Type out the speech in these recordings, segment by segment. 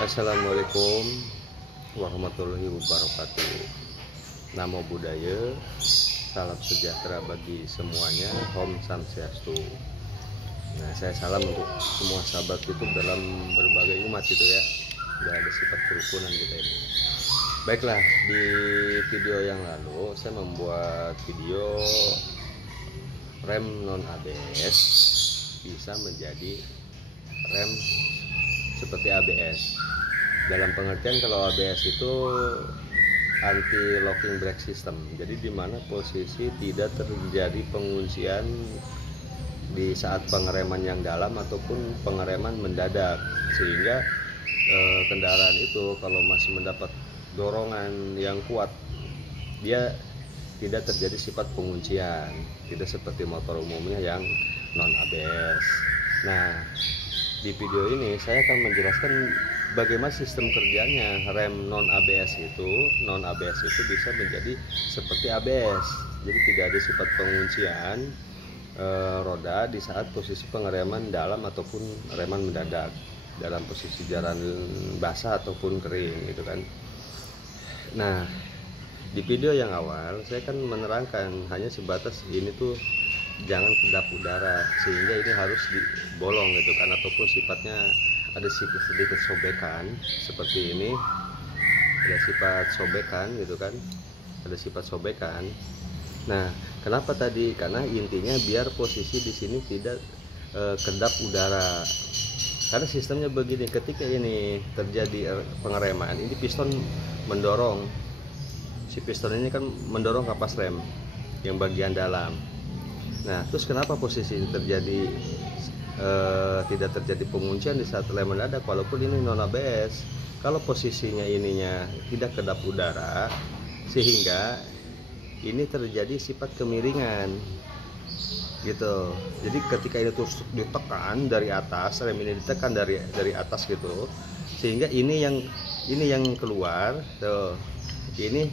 Assalamualaikum warahmatullahi wabarakatuh. Namo Buddhaya, salam sejahtera bagi semuanya. Om Swastiastu. Nah, saya salam untuk semua sahabat YouTube dalam berbagai umat gitu ya. Udah ada sifat kerukunan kita ini. Baiklah, di video yang lalu saya membuat video rem non ABS bisa menjadi rem seperti ABS. Dalam pengertian kalau ABS itu anti locking brake system, jadi di mana posisi tidak terjadi penguncian di saat pengereman yang dalam ataupun pengereman mendadak, sehingga kendaraan itu kalau masih mendapat dorongan yang kuat dia tidak terjadi sifat penguncian, tidak seperti motor umumnya yang non ABS. Nah, di video ini saya akan menjelaskan bagaimana sistem kerjanya rem non ABS itu. Non ABS itu bisa menjadi seperti ABS, jadi tidak ada sifat penguncian roda di saat posisi pengereman dalam ataupun reman mendadak, dalam posisi jalan basah ataupun kering gitu kan. Nah, di video yang awal saya kan menerangkan hanya sebatas ini tuh jangan kedap udara, sehingga ini harus dibolong gitu kan, ataupun sifatnya ada sedikit sobekan seperti ini, ada sifat sobekan gitu kan, ada sifat sobekan. Nah, kenapa tadi? Karena intinya biar posisi di sini tidak kedap udara. Karena sistemnya begini, ketika ini terjadi pengereman, ini piston mendorong, si piston ini kan mendorong kapas rem yang bagian dalam. Nah, terus kenapa posisi ini terjadi tidak terjadi penguncian di saat rem mendadak walaupun ini non ABS? Kalau posisinya ininya tidak kedap udara, sehingga ini terjadi sifat kemiringan gitu. Jadi ketika ini terus ditekan dari atas, rem ini ditekan dari atas gitu, sehingga ini yang keluar tuh, ini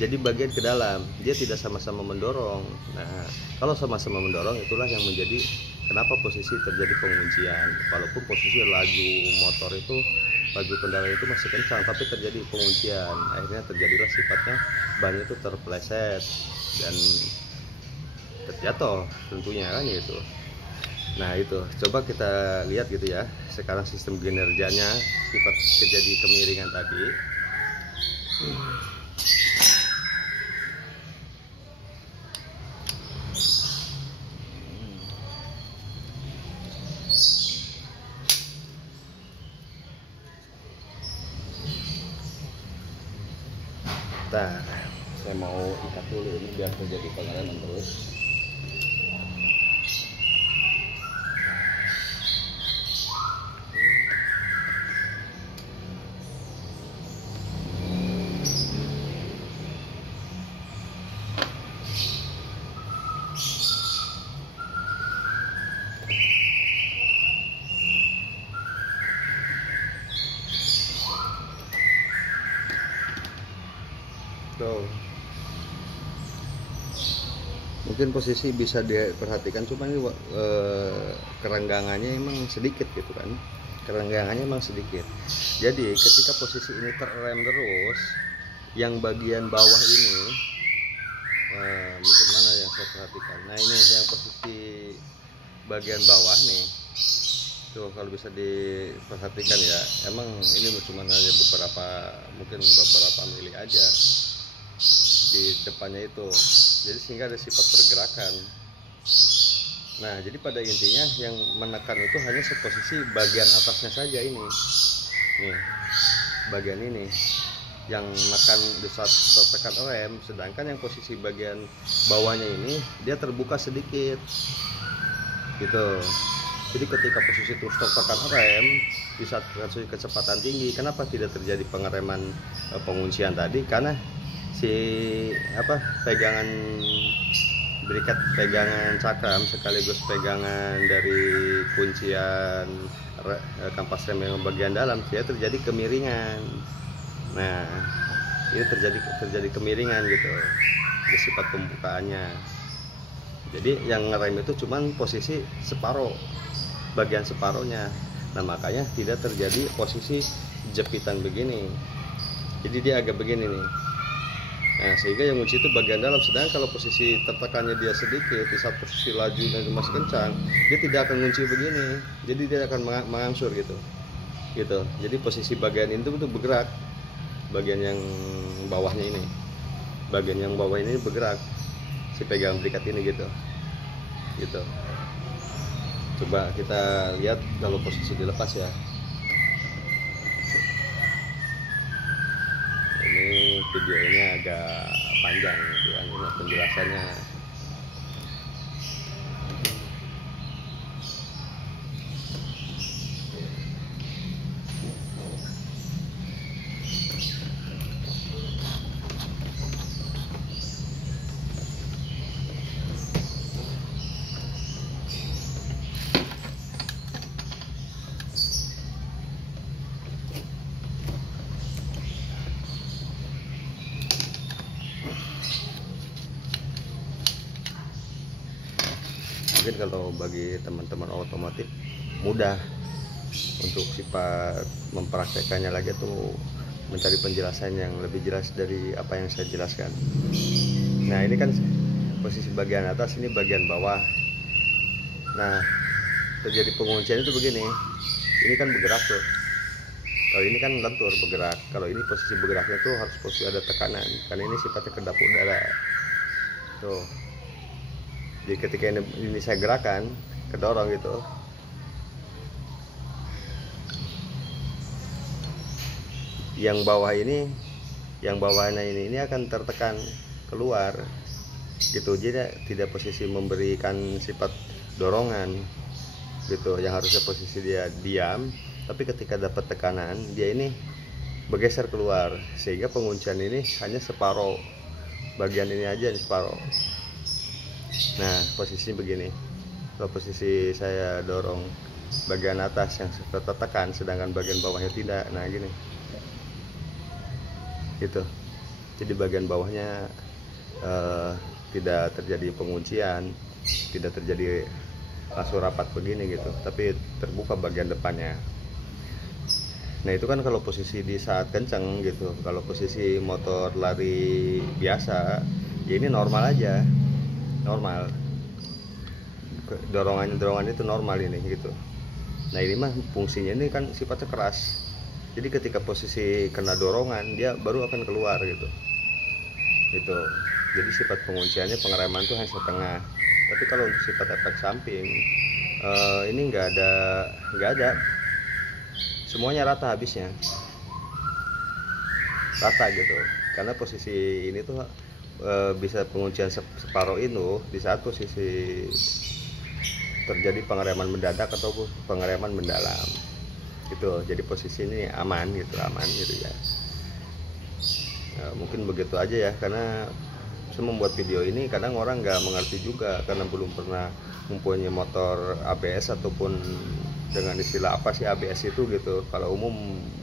jadi bagian ke dalam, dia tidak sama-sama mendorong. Nah, kalau sama-sama mendorong itulah yang menjadi kenapa posisi terjadi penguncian. Walaupun posisi laju motor itu, laju kendaraan itu masih kencang, tapi terjadi penguncian. Akhirnya terjadilah sifatnya ban itu terpeleset dan terjatuh tentunya kan gitu. Nah, itu coba kita lihat gitu ya. Sekarang sistem kinerjanya, sifat terjadi kemiringan tadi. Nah, saya mau ikat dulu ini biar terjadi pengereman terus. Mungkin posisi bisa diperhatikan, cuma ini kerenggangannya emang sedikit gitu kan, kerenggangannya emang sedikit. Jadi ketika posisi ini terrem terus, yang bagian bawah ini mungkin mana yang saya perhatikan. Nah, ini yang posisi bagian bawah nih tuh, kalau bisa diperhatikan ya, emang ini cuma hanya mungkin beberapa mili aja di depannya itu, jadi sehingga ada sifat pergerakan. Nah, jadi pada intinya yang menekan itu hanya seposisi bagian atasnya saja ini, nih bagian ini yang menekan di saat tertekan rem, sedangkan yang posisi bagian bawahnya ini dia terbuka sedikit gitu. Jadi ketika posisi terus tertekan rem di saat kecepatan tinggi, kenapa tidak terjadi pengereman penguncian tadi? Karena pegangan berikat, pegangan cakram sekaligus pegangan dari kuncian kampas rem yang bagian dalam, dia terjadi kemiringan. Nah, ini terjadi kemiringan gitu di sifat pembukaannya. Jadi yang ngerem itu cuman posisi separuh, bagian separuhnya. Nah makanya tidak terjadi posisi jepitan begini, jadi dia agak begini nih. Nah sehingga yang ngunci itu bagian dalam, sedangkan kalau posisi tertekannya dia sedikit, di saat posisi laju dan masih kencang, dia tidak akan ngunci begini, jadi dia akan mengangsur gitu. Jadi posisi bagian itu bergerak, bagian yang bawahnya ini, bagian yang bawah ini bergerak, si pegang berikat ini gitu. Coba kita lihat kalau posisi dilepas ya. Ini video ini agak panjang gitu kan, ini penjelasannya. Mungkin kalau bagi teman-teman otomotif mudah untuk sifat mempraktekannya lagi tuh, mencari penjelasan yang lebih jelas dari apa yang saya jelaskan. Nah ini kan posisi bagian atas, ini bagian bawah. Nah terjadi penguncian itu begini, ini kan bergerak tuh, kalau ini kan lentur bergerak, kalau ini posisi bergeraknya tuh harus posisi ada tekanan, karena ini sifatnya kedap udara tuh. Jadi ketika ini saya gerakan, kedorong gitu, yang bawah ini, yang bawahnya ini akan tertekan keluar gitu. Jadi tidak posisi memberikan sifat dorongan gitu, yang harusnya posisi dia diam, tapi ketika dapat tekanan dia ini bergeser keluar, sehingga penguncian ini hanya separuh, bagian ini aja separuh. Nah posisinya begini, kalau posisi saya dorong bagian atas yang tertekan, sedangkan bagian bawahnya tidak. Nah gini gitu, jadi bagian bawahnya tidak terjadi penguncian, tidak terjadi langsung rapat begini gitu, tapi terbuka bagian depannya. Nah itu kan kalau posisi di saat kencang gitu. Kalau posisi motor lari biasa ya ini normal aja, normal, dorongan itu normal ini gitu. Nah ini mah fungsinya ini kan sifatnya keras, jadi ketika posisi kena dorongan dia baru akan keluar gitu. Jadi sifat pengunciannya, pengereman tuh hanya setengah. Tapi kalau untuk sifat efek samping ini nggak ada, semuanya rata habisnya, rata gitu. Karena posisi ini tuh bisa penguncian separuh itu di saat posisi terjadi pengereman mendadak atau pengereman mendalam gitu. Jadi posisi ini aman gitu ya. Mungkin begitu aja ya, karena saya membuat video ini kadang orang nggak mengerti juga, karena belum pernah mempunyai motor ABS ataupun dengan istilah apa sih ABS itu gitu. Kalau umum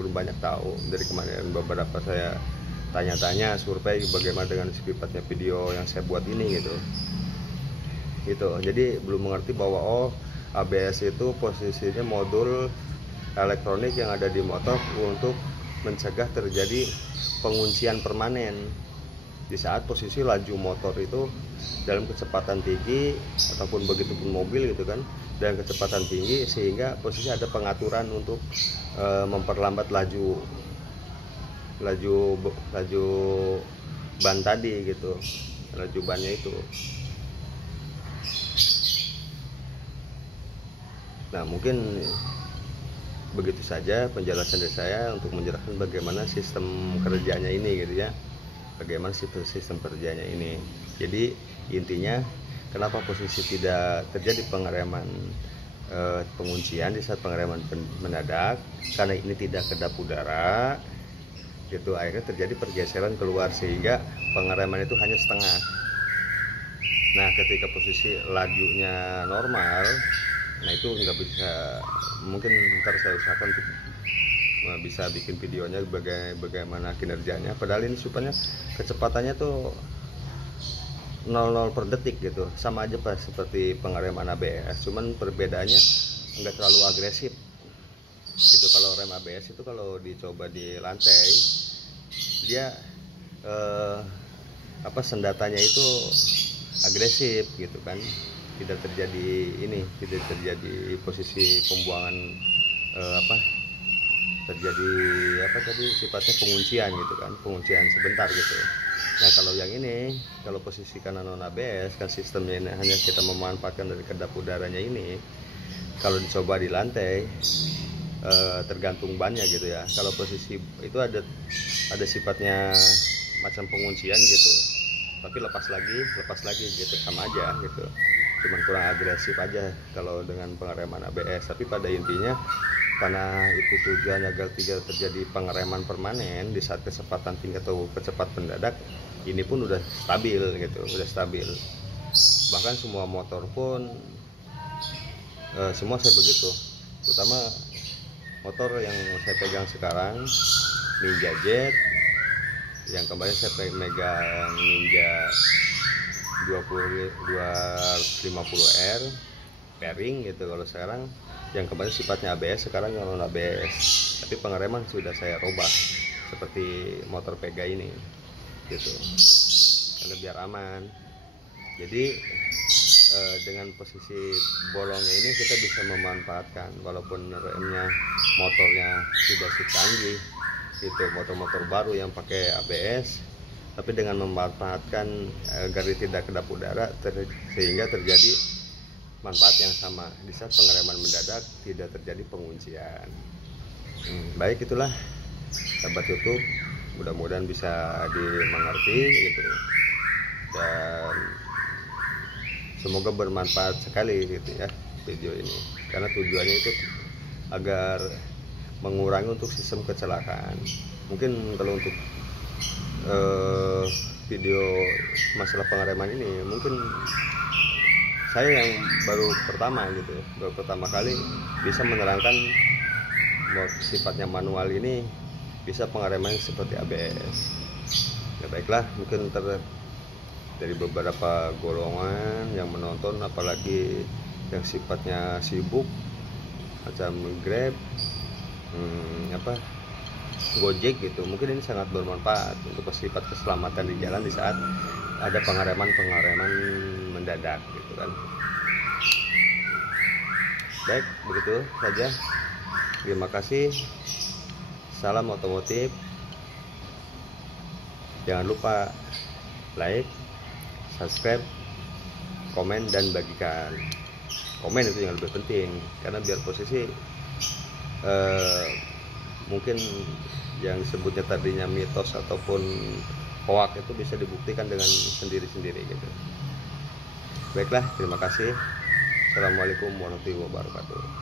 belum banyak tahu. Dari kemarin beberapa saya tanya-tanya, survei bagaimana dengan sifatnya video yang saya buat ini gitu. Jadi belum mengerti bahwa ABS itu posisinya modul elektronik yang ada di motor untuk mencegah terjadi penguncian permanen di saat posisi laju motor itu dalam kecepatan tinggi, ataupun begitupun mobil gitu kan, dan kecepatan tinggi, sehingga posisi ada pengaturan untuk memperlambat laju ban tadi gitu, laju bannya itu. Nah mungkin begitu saja penjelasan dari saya untuk menjelaskan bagaimana sistem kerjanya ini gitu ya, bagaimana sistem kerjanya ini. Jadi intinya kenapa posisi tidak terjadi pengereman penguncian di saat pengereman mendadak, karena ini tidak kedap udara gitu, akhirnya terjadi pergeseran keluar sehingga pengereman itu hanya setengah. Nah ketika posisi lajunya normal, nah itu nggak bisa, mungkin ntar saya usahakan untuk bisa bikin videonya bagaimana kinerjanya. Padahal ini supaya kecepatannya tuh 0,0 per detik gitu, sama aja pas seperti pengereman ABS, cuman perbedaannya nggak terlalu agresif Itu kalau rem ABS itu kalau dicoba di lantai, dia sendatanya itu agresif gitu kan, tidak terjadi posisi pembuangan terjadi sifatnya penguncian gitu kan, penguncian sebentar gitu. Nah kalau yang ini, kalau posisi kanan non ABS kan sistemnya ini hanya kita memanfaatkan dari kedap udaranya ini. Kalau dicoba di lantai, tergantung bannya gitu ya. Kalau posisi itu ada sifatnya macam penguncian gitu, tapi lepas lagi gitu, sama aja gitu, cuman kurang agresif aja kalau dengan pengereman ABS. Tapi pada intinya, karena itu tujuannya agar tidak terjadi pengereman permanen di saat kecepatan tinggi atau kecepatan mendadak, ini pun udah stabil gitu, udah stabil. Bahkan semua motor pun semua saya begitu, terutama motor yang saya pegang sekarang, Ninja Jet, yang kemarin saya megang Ninja 250R pairing gitu. Kalau sekarang yang kemarin sifatnya ABS, sekarang non ABS, tapi pengereman sudah saya robah seperti motor Pega ini gitu, karena biar aman. Jadi dengan posisi bolongnya ini kita bisa memanfaatkan, walaupun remnya motornya tidak secanggih itu motor-motor baru yang pakai ABS, tapi dengan memanfaatkan agar tidak kedap udara sehingga terjadi manfaat yang sama di saat pengereman mendadak, tidak terjadi penguncian. Baik, itulah sahabat YouTube, mudah-mudahan bisa dimengerti gitu, dan semoga bermanfaat sekali gitu ya video ini, karena tujuannya itu agar mengurangi untuk sistem kecelakaan. Mungkin kalau untuk video masalah pengereman ini, mungkin saya yang baru pertama kali bisa menerangkan sifatnya manual ini bisa pengereman seperti ABS. Ya baiklah, mungkin dari beberapa golongan yang menonton, apalagi yang sifatnya sibuk macam Grab, Gojek gitu, mungkin ini sangat bermanfaat untuk sifat keselamatan di jalan di saat ada pengereman mendadak gitu kan. Baik, begitu saja. Terima kasih. Salam otomotif. Jangan lupa like, subscribe, komen, dan bagikan. Komen itu yang lebih penting, karena biar posisi mungkin yang sebutnya tadinya mitos ataupun hoak itu bisa dibuktikan dengan sendiri-sendiri gitu. Baiklah, terima kasih. Assalamualaikum warahmatullahi wabarakatuh.